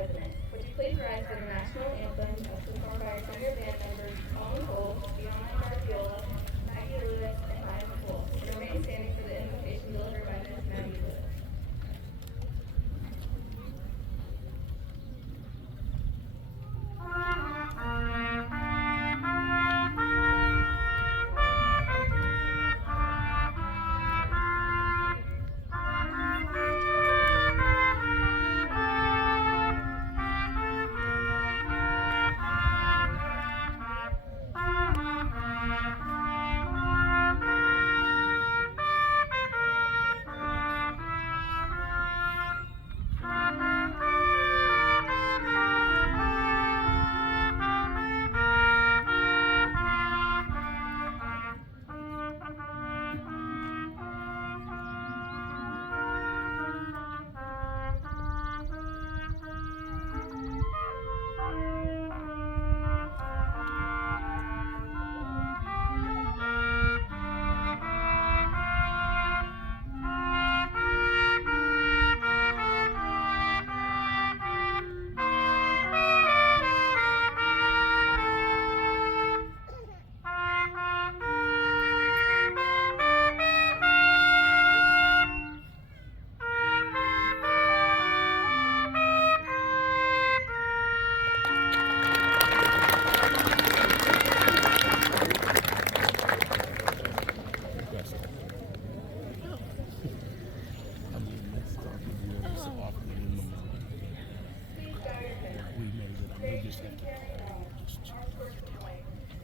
President. Would you please rise for the national anthem as performed by our senior band members Owen Cole, Bianca Garfiola, Maggie Lewis, and Ryan McCool, and remain standing for the invocation delivered by Ms. Maggie Lewis.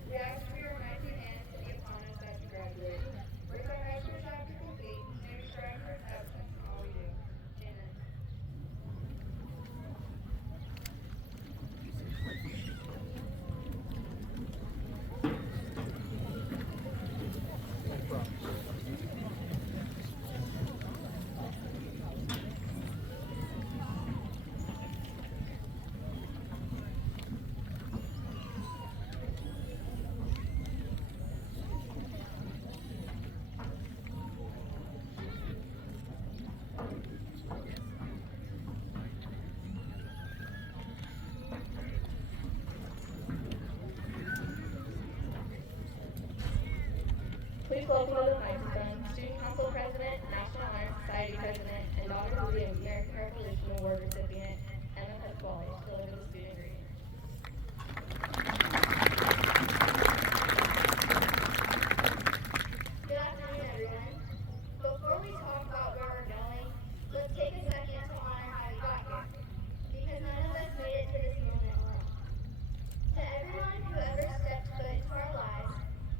We ask for your anointing hands to be upon us as we graduate. With our master's chapter complete, may we strive for excellence in all we do. Amen. Please welcome to the microphone Student Council President, National Honor Society President, and Daughter of the American Revolution Award recipient, Emma Pasquale, to deliver the student greeting. Good afternoon, everyone. Before we talk about where we're going, let's take a second to honor how we got here, because none of us made it to this moment alone. To everyone who ever stepped foot into our lives,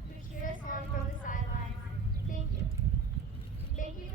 who cheered us on from the sidelines, thank you. Thank you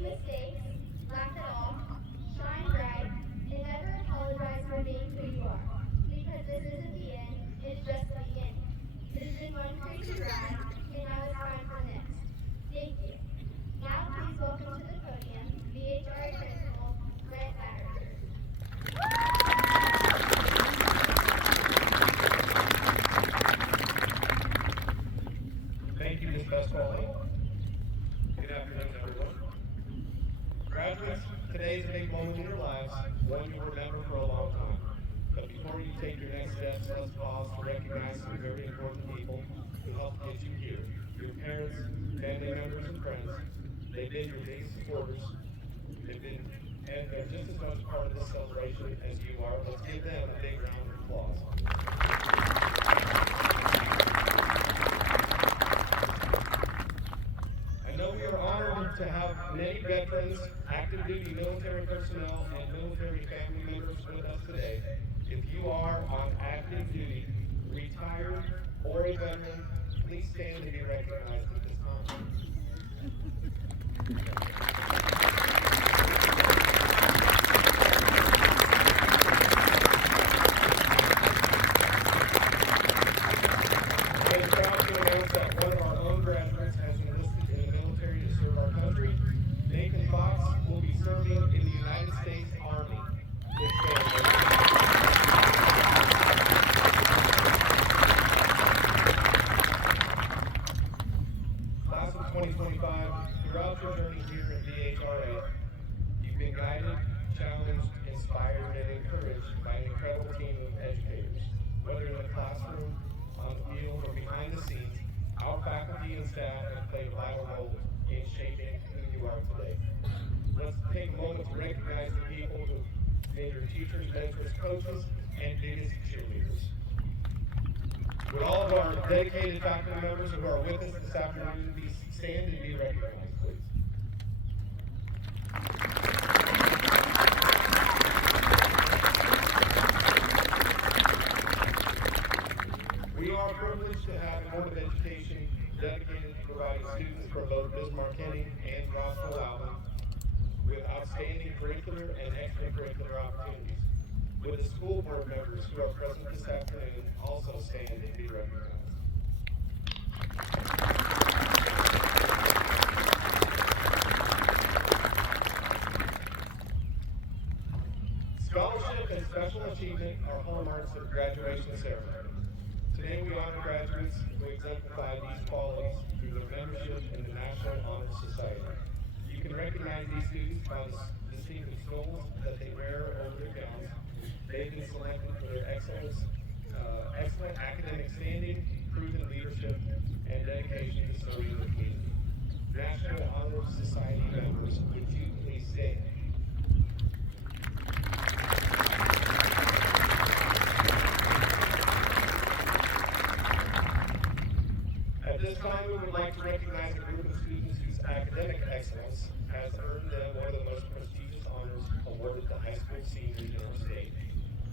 make mistakes, laugh it off, shine bright, and never apologize for being who you are. Because this isn't the end, it's just the beginning. It has been one crazy ride, and now it's time for the next. Thank you. Now please welcome to the podium BHRA Principal Brett Latterger. Thank you, Ms. Pasquale. Good afternoon, everyone. Graduates, today is a big moment in your lives, one you will remember for a long time. But before you take your next steps, let's pause to recognize some very important people who helped get you here. Your parents, family members, and friends. They've been your biggest supporters. And they're just as much a part of this celebration as you are. Let's give them a big round of applause. I know we are honored to have many veterans, active duty military personnel, and military family members with us today. If you are on active duty, retired, or a veteran, please stand and be recognized at this time. I am proud to announce that one of our own graduates has enlisted in the military to serve our country. Nathan Fox will be serving in the United States Army. Please stand. Class of 2025, throughout your journey here at BHRA, you've been guided, challenged, inspired, and encouraged by an incredible team of educators. Whether in the classroom, on the field, or behind the scenes, our faculty and staff have played a vital role in shaping who you are today. Let's take a moment to recognize the people who've been your teachers, mentors, coaches, and biggest cheerleaders. Would all of our dedicated faculty members who are with us this afternoon please stand and be recognized, please? We are privileged to have a Board of Education dedicated to providing students from both Bismarck County and Rossville Alvin with outstanding curricular and extracurricular opportunities. Would the school board members who are present this afternoon also stand and be recognized? Scholarship and special achievement are hallmarks of graduation ceremony. Today we honor graduates who exemplify these qualities through their membership in the National Honor Society. You can recognize these students by the distinctive stoles that they wear over their gowns. They've been selected for their excellent academic standing, proven leadership, and dedication to serving the community. National Honor Society members, would you please stand? At this time, we would like to recognize a group of students whose academic excellence has earned them one of the most prestigious honors awarded to high school seniors in our state.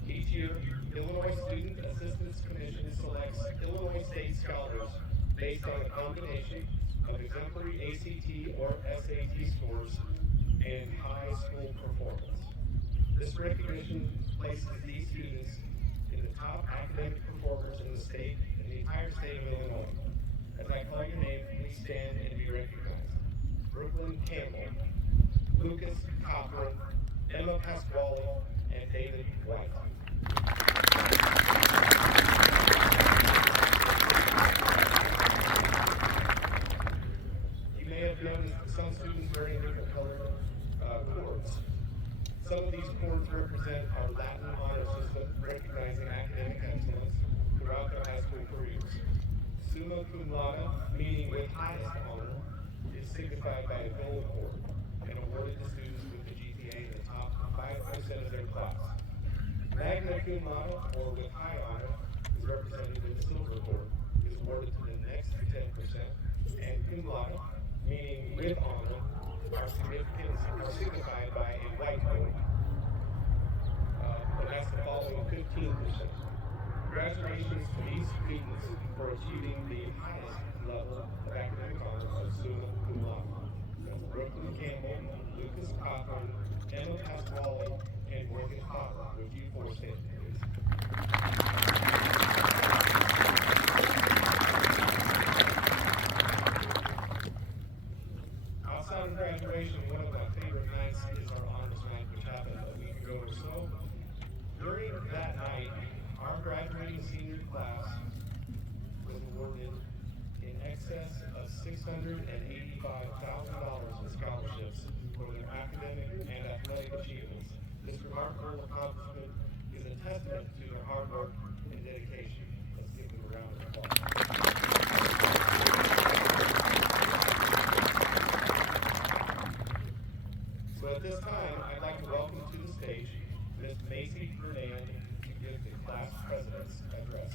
Each year, Illinois Student Assistance Commission selects Illinois State Scholars based on a combination of exemplary ACT or SAT scores and high school performance. This recognition places these students in the top academic performers in the state and the entire state of Illinois. As I call your name, please stand and be recognized. Brooklyn Campbell, Lucas Cochran, Emma Pasquale, and David White. You may have noticed some students wearing different colored cords. Some of these cords represent our Latin honor system, recognizing academic excellence throughout their high school careers. Summa cum laude, meaning with highest honor, is signified by a gold cord and awarded to students with a GPA in the top 5% of their class. Magna cum laude, or with high honor, is represented with a silver cord, is awarded to the next 10%, and cum laude, meaning with honor, are signified by a white cord, and that's the following 15%. Congratulations to these students for achieving the highest level of academic honor of summa cum laude. Brooklyn Campbell, Lucas Cochran, Emma Pasquale, and Morgan Hopper. Would you four stand, please? Outside of graduation, one of my favorite nights is our honors night, which happened a week ago or so. During that night, our graduating senior class was awarded in excess of $685,000 in scholarships for their academic and athletic achievements. This remarkable accomplishment is a testament to their hard work and dedication. Let's give them a round of applause. So at this time, I'd like to welcome to the stage Ms. Macy Fernand to give the class president's address.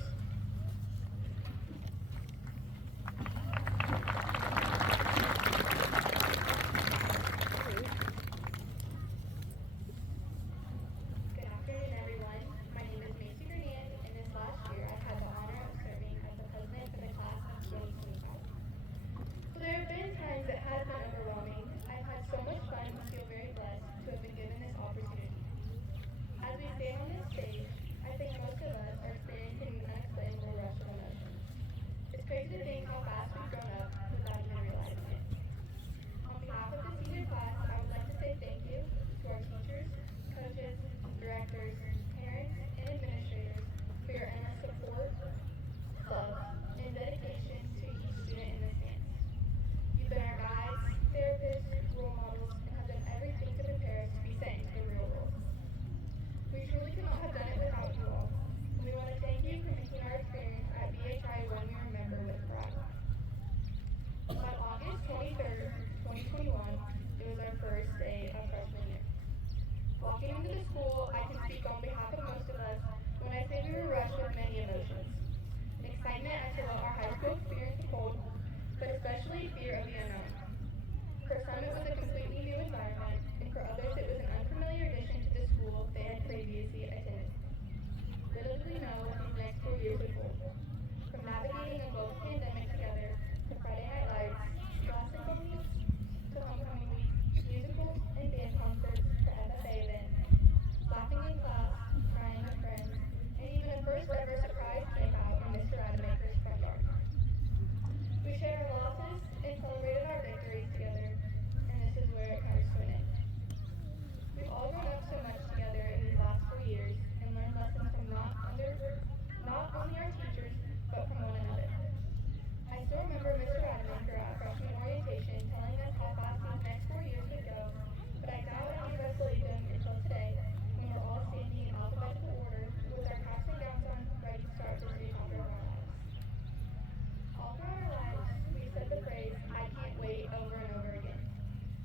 Good afternoon, everyone. My name is Macy Fernand, and this last year I've had the honor of serving as the president for the class of 2025. So there have been times that has been overwhelming. I've had so much fun and feel very blessed to have been given this opportunity. As we stand on this stage, I think most of us are experiencing an unexplainable rush of emotions. It's crazy to think how fast we've grown up without even realizing it. On behalf of the senior class, I would like to say thank you to our teachers, coaches, directors, parents, and administrators for your endless support, love, and dedication to each student in this dance. You've been our guides, therapists, role models, and have done everything to prepare us to be sent into the real world. We truly could not have done it without you all. We want to thank you for making our experience at BHRA one we remember with pride. On August 23rd, 2021, it was our first day of freshman year. Walking into the school, I can speak on behalf of most of us when I say we were rushed with many emotions. Excitement as to what our high school experience would hold, but especially fear of the unknown. For some, it was a completely new environment, and for others, it was an unfamiliar addition to the school they had previously attended. Little did we know what these next 4 years would hold. From navigating a global pandemic together, to Friday Night Lights, class symphonies, to homecoming week, musicals and dance concerts, to FFA events, laughing in class, crying with friends, and even a first ever surprise camp out in Mr. Rademacher's front yard. We shared our losses and celebrated our victories together, and this is where it comes to an end. We've all grown up so much together in these last 4 years and learned lessons from not only our teachers, but from one another. I still remember Mr. Rademacher at freshman orientation telling us how fast these next 4 years would go, but I doubt any of us believed him until today, when we're all standing in alphabetical order with our caps and gowns on, ready to start this new chapter of our lives. All throughout our lives, we've said the phrase, "I can't wait," over and over again.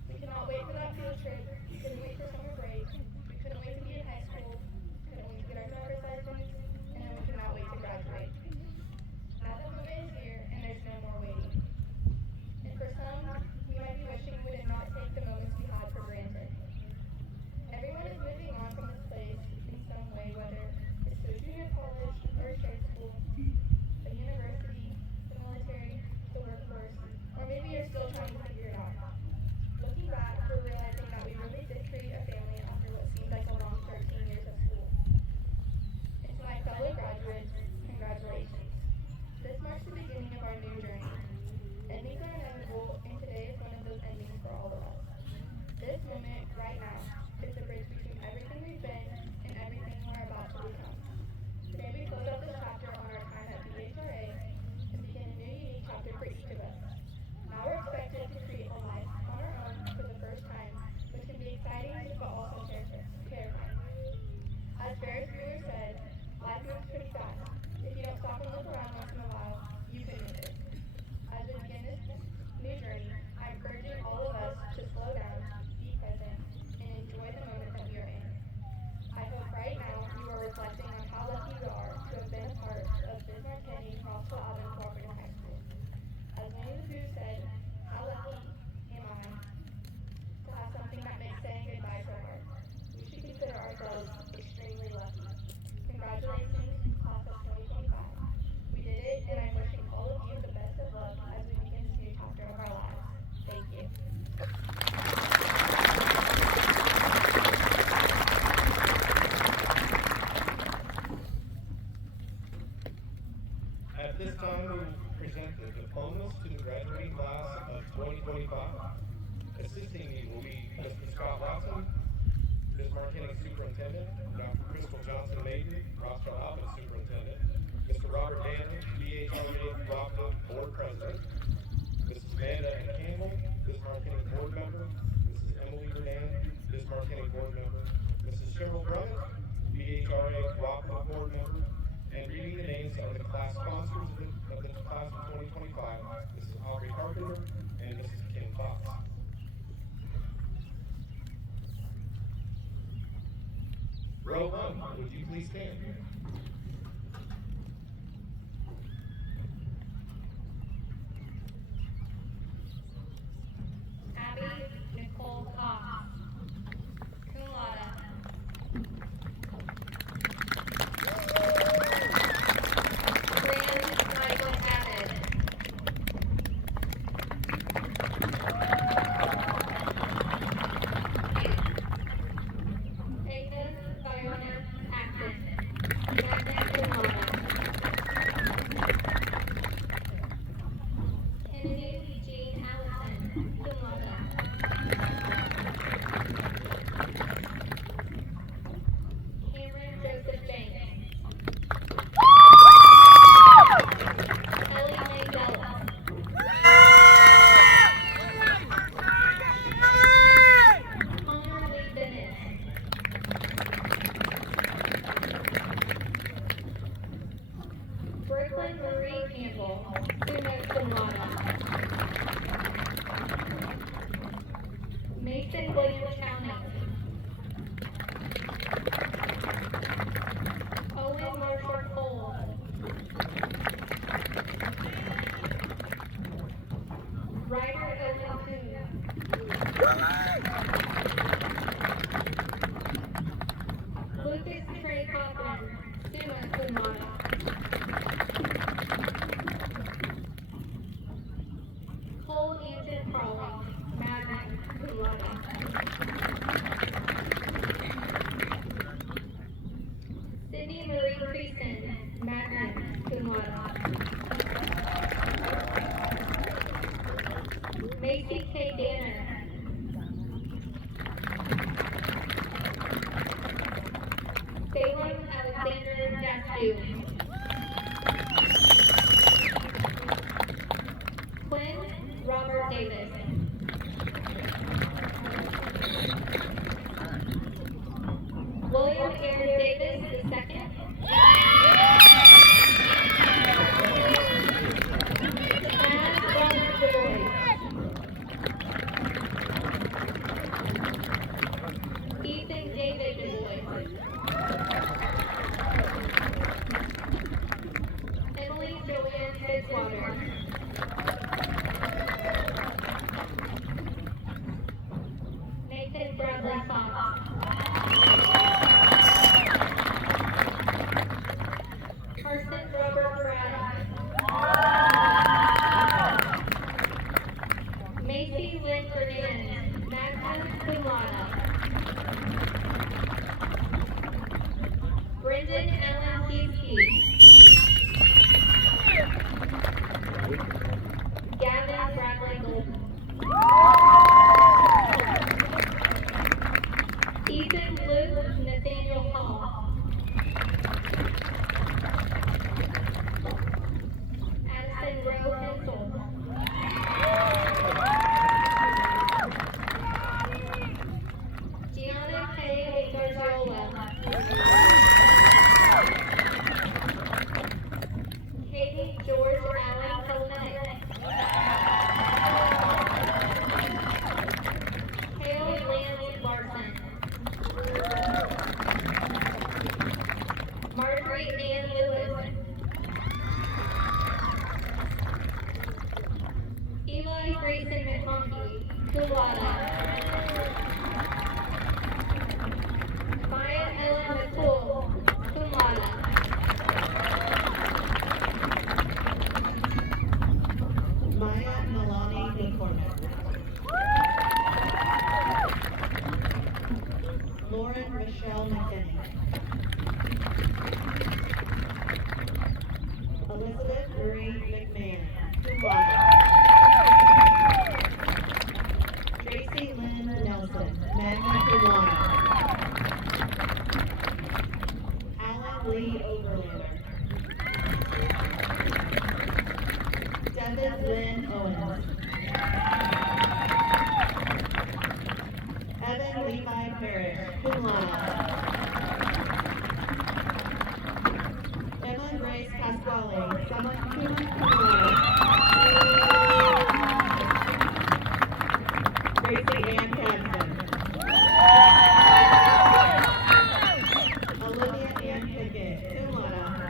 We cannot wait for that field trip, we couldn't wait for summer break, we couldn't wait to be in high school, couldn't wait to get our driver's license, and then we could not wait to graduate. Now that moment is here, and there's no more waiting. And for some, we might be wishing we did not take the moments we had for granted. Everyone is moving on from this place in some way, whether it's to a junior college or a trade school, a university, the military, the workforce, or maybe you're still trying to figure it out. Looking back, we're realizing that we really did create a family after what seemed like a long 13 years of school. And 2025. Assisting me will be Mr. Scott Watson, Ms. Martinez Superintendent, Dr. Crystal Johnson Maiden, Rothschild Office Superintendent, Mr. Robert Danton, BHRA Rockville Board President, Mrs. Amanda and Campbell, Ms. Martinez Board Member, Mrs. Emily Renan, Ms. Martinez Board Member, Mrs. Cheryl Brummett, BHRA Rockville Board Member, and reading the names of the class sponsors of the class of 2025, Mrs. Aubrey Carpenter and Mrs. Kim Fox. Row 1, would you please stand? Abby Nicole Cox, cum laude. Graham Michael Abbott. Ava Fiona Acton, magna cum laude. Kennedy Jean Allison, cum laude. Cameron Joseph Banks. Ellie Mandela. Connor Lee Bennett. Brooklyn Marie Campbell, summa cum laude. Mason William County. Owen Marshall Cole. Ryder Owen Coon. Lucas Trey Cochran, summa cum laude. Cole Anton Crawley, magna cum laude. Sydney Marie Creason, magna cum laude. Macy K. Danner. Salem Alexander Dastu. Quinn Robert Davis. William Aaron Davis II. Chad Robert DuBois. Ethan David DuBois. Emily Joanne Fitzwater. Nathan Bradley Fox. Carson Robert Braddock. Macy Lynn Fernandez, magna cum laude. Brendan Allen Heesky. Gavin Bradley Golden. Ethan Luke Nathaniel Hall. Addison Rowe Hensel. Gianna K. Garziola. Katie George Allen Hellenic. Hale Lance Larson. Marjorie Ann Lewis. Eli Grayson McConkey, cum laude. Maya Ellen McCool, cum laude. Maya Milani McCormick. Lauren Michelle McKinney. Elizabeth Marie McMahon, cum laude. cum laude. Alan Lee Overlander. Devin Lynn Owens. Evan Levi Parrish, cum laude. Emma Grace Pasquale, summa cum laude. Gracie Ann Hansen. Olivia Ann Pickett, cum laude.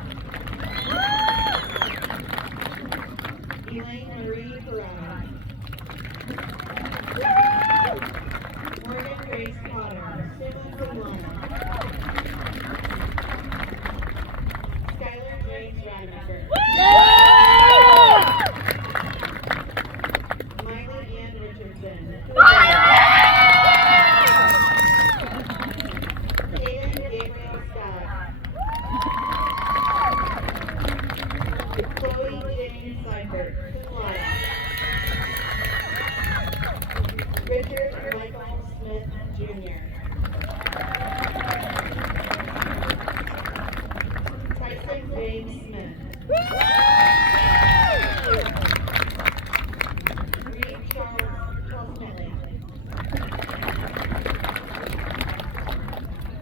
Elaine Marie Ferrara. Morgan Grace Potter, summa cum laude. Skylar James Rademacher. Miley Ann Richardson, cum laude. Kaden Gabriel Scott. Chloe Jane Seifert, cum laude. Richard Michael Smith, Jr. Tyson James Smith. Reed Charles Smiley.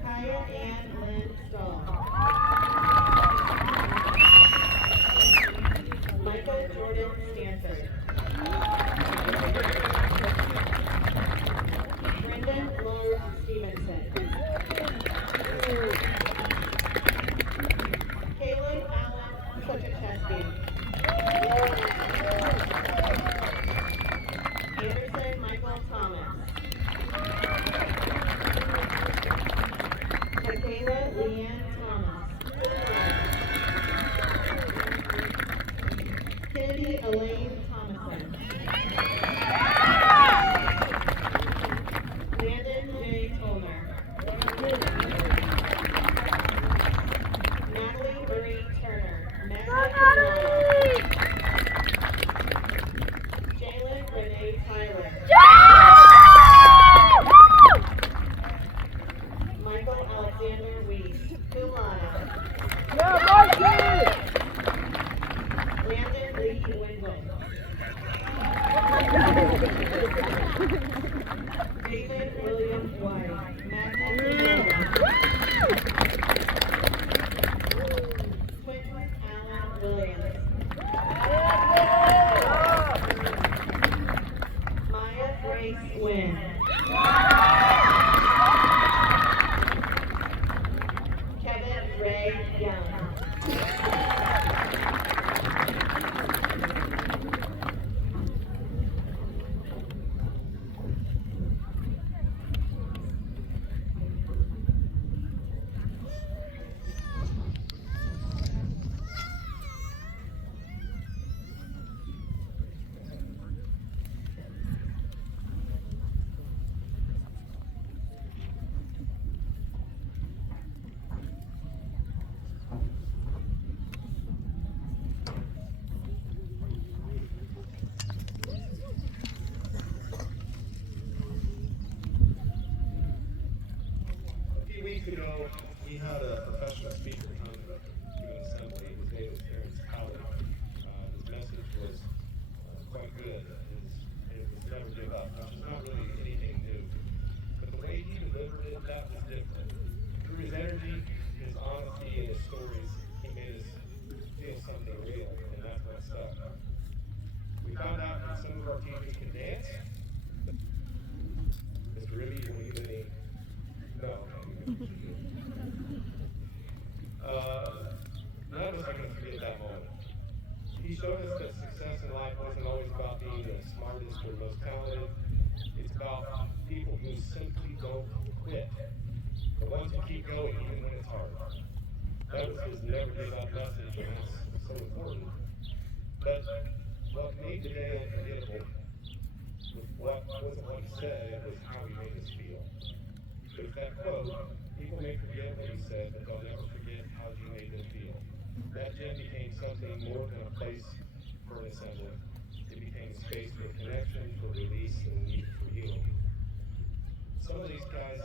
Kaya Ann Lynn Stahl. Michael Jordan Stanford. Brendan Lord Stevenson. Caleb Allen Kuchachevsky. Anderson Michael Thomas. Michaela Leanne Thomas. Kennedy Elaine Thomason. Landon J. Tolner. Natalie Marie Turner. Magna cum laude. Jalen Renee Tyler. Michael Alexander Weiss, cum laude. Landon Lee Windle. David William White, magna cum laude. Quentin Allen Williams. Maya Grace Wynn. Kevin Ray Young. A few weeks ago, we had a professional speaker come to an assembly. His name was Terrence Howard. His message was quite good. It was never give up, which is not really anything new. But the way he delivered it, that was different. Through his energy, his honesty, and his stories, he made us feel something real, and that's what stuck. We found out that some of our teachers can dance. Mr. Ribby, you want to give any? No. None of us are going to forget that moment. He showed us that success in life wasn't always about being the smartest or most talented. It's about people who simply don't quit. The ones who keep going even when it's hard. That was his never give up message, and that's so important. But what made the day unforgettable wasn't what he said, it was how he made us feel. There's that quote, people may forget what he said, but they'll never forget how you made them feel. That gym became something more than a place for an assembly. It became a space for connection, for release, and need for healing. Some of these guys,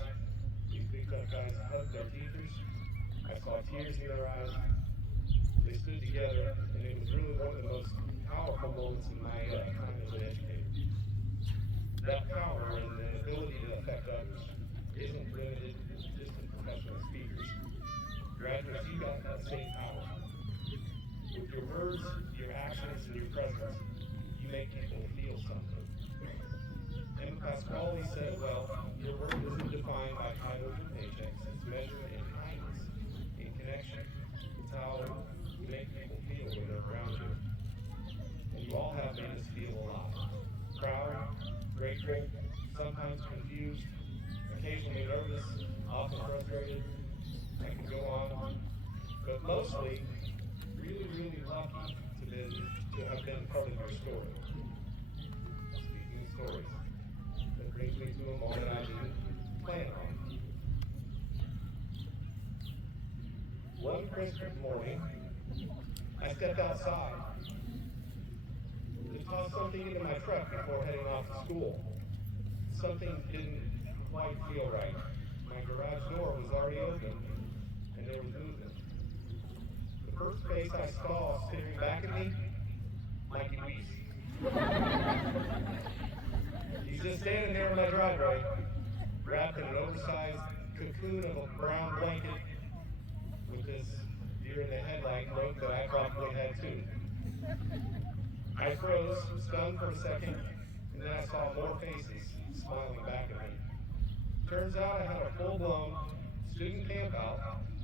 these big tough guys, hugged their teachers. I saw tears in their eyes. They stood together, and it was really one of the most powerful moments in my time as an educator. That power and the ability to affect others isn't limited just to professional speakers. Graduates, you got that same power. With your words, your actions, and your presence, you make people feel something. Emma Pasquale said, well, your work isn't defined by titles or paychecks. It's measured in kindness, in connection. It's how you make people feel when they're around you. And you all have made us feel alive. Proud, grateful, sometimes confused, occasionally nervous, often frustrated. I can go on. But mostly, really, really lucky to have been part of your story. Speaking of stories, that brings me to a moment I didn't plan on. One Christmas morning, I stepped outside to toss something into my truck before heading off to school. Something didn't quite feel right. My garage door was already open, and there was movement. The first face I saw staring back at me, Mikey Weiss. He's just standing there in my driveway, wrapped in an oversized cocoon of a brown blanket with this deer in the headlight look that I probably had too. I froze, stunned for a second, and then I saw more faces smiling back at me. Turns out I had a full-blown student campout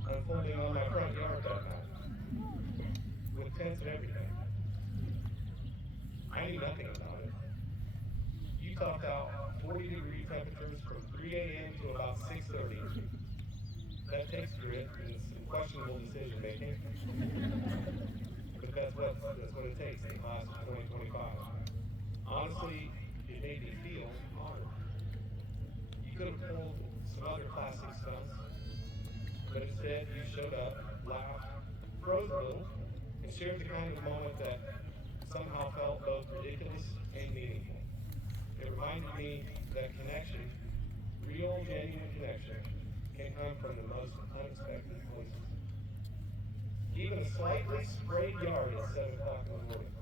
unfolding on my front yard that night, with tents and everything. I knew nothing about it. You topped out 40-degree temperatures from 3 a.m. to about 6:30. That takes grit and some questionable decision making. But that's what it takes in the class of 2025. Honestly, it made me feel honored. You could have pulled some other classic stunts, but instead you showed up, laughed, froze a little, and shared the kind of moment that somehow felt both ridiculous and meaningful. It reminded me that connection, real, genuine connection, can come from the most unexpected places. Even a slightly sprayed yard at 7 o'clock in the morning.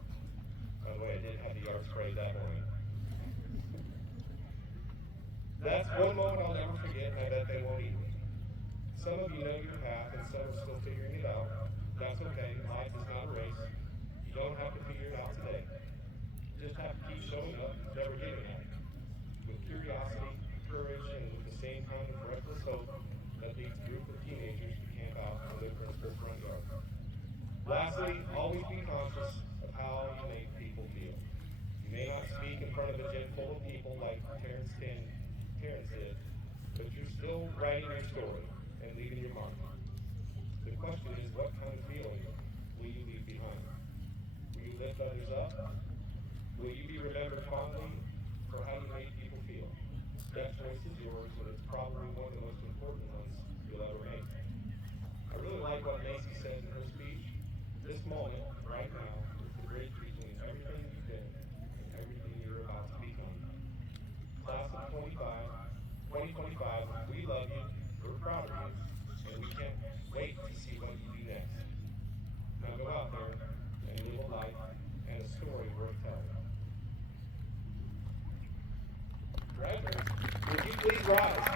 By the way, I did have the yard sprayed that morning. That's one moment I'll never forget, and I bet they won't either. Some of you know your path, and some are still figuring it out. That's okay. Life is not a race. You don't have to figure it out today. You just have to keep showing up, never giving up. With curiosity, courage, and with the same kind of reckless hope that leads a group of teenagers to camp out in their principal's front yard. Lastly, always be conscious of how you make people feel. You may not speak in front of a gym full of people like Terrence did, but you're still writing your story and leaving your mark. The question is, what kind of feeling will you leave behind? Will you lift others up? Will you be remembered fondly for how you made people feel? That choice is yours, and it's probably one of the most important ones you'll ever make. I really like what Macy said in her speech. This moment, right now, is the bridge between everything you've been and everything you're about to become. Class of 2025, we love you, we're proud of you, and we can't wait to see what you do next. Now go out there and live a life and a story worth telling. Graduates, would you please rise?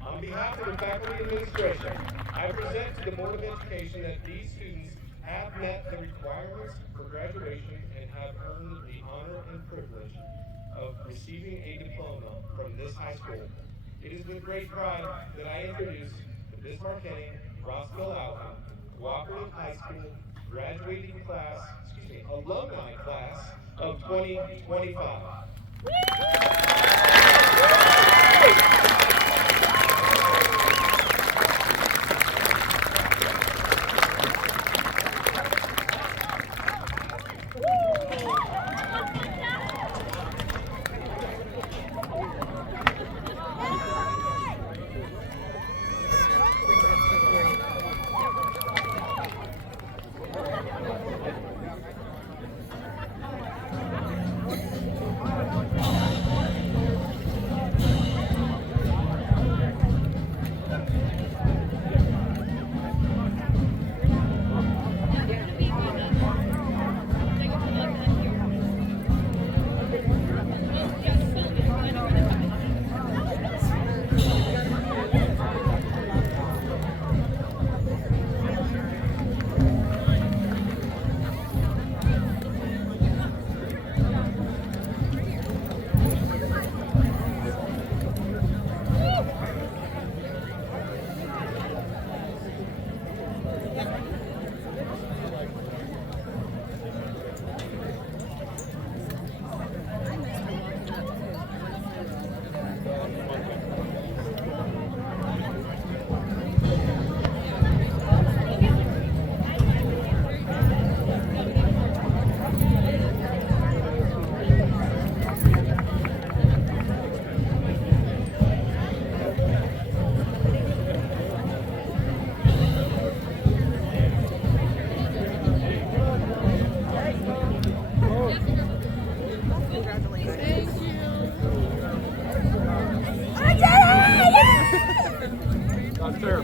On behalf of the faculty administration, I present to the Board of Education that these students have met the requirements for graduation and have earned the honor and privilege of receiving a diploma from this high school. It is with great pride that I introduce the Bismarck-Henning Rossville Alvin Cooperative High School graduating class, alumni class of 2025. there.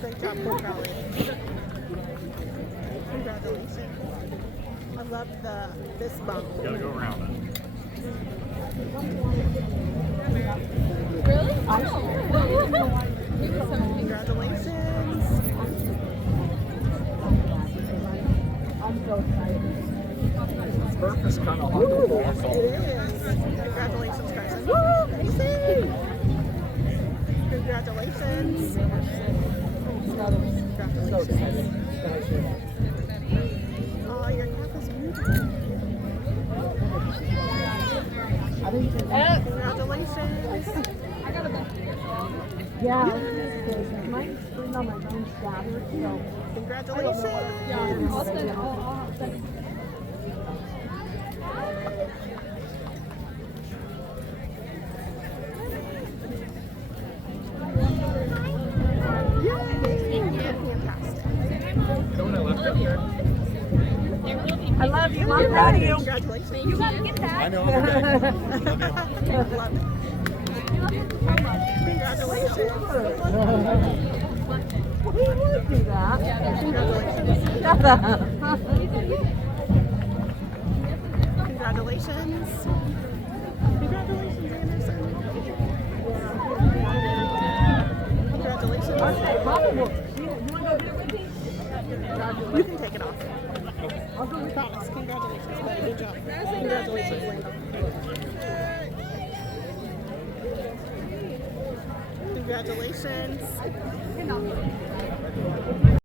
Great job, Coach Valley. Congratulations. I love the fist bump. Gotta go around. Congratulations. Burp is kind of hard to walk It on. is. Congratulations, Carson. Woo! Casey! Congratulations. Congratulations. Oh, your cap is beautiful. Congratulations. Yeah, mine's spring on my own scatter, so. Congratulations. I'll send it. Fantastic. Don't I left up there? I love you, I'm proud of you. Congratulations. You gotta get that. I know. Love you. Love it. Congratulations. We would do that. Congratulations. Shut up. Congratulations. Congratulations, Anderson. Congratulations. Okay, probably. You wanna go do it with me? You can take it off. Promise. Congratulations, buddy. Good job. Congratulations, Linda. Congratulations.